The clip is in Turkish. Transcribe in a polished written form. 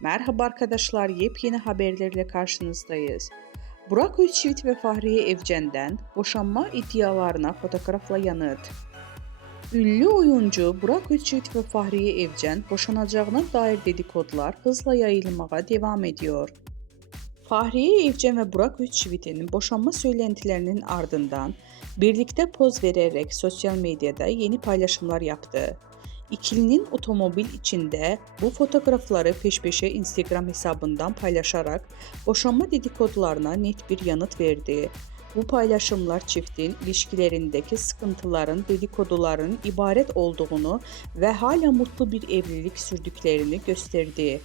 Merhaba arkadaşlar, yepyeni haberlerle karşınızdayız. Burak Özçivit ve Fahriye Evcen'den boşanma iddialarına fotoğrafla yanıt. Ünlü oyuncu Burak Özçivit ve Fahriye Evcen boşanacağına dair dedikodular hızla yayılmaya devam ediyor. Fahriye Evcen ve Burak Özçivit'in boşanma söylentilerinin ardından birlikte poz vererek sosyal medyada yeni paylaşımlar yaptı. İkilinin otomobil içinde bu fotoğrafları peş peşe Instagram hesabından paylaşarak boşanma dedikodularına net bir yanıt verdi. Bu paylaşımlar çiftin ilişkilerindeki sıkıntıların, dedikoduların ibaret olduğunu ve hala mutlu bir evlilik sürdüklerini gösterdi.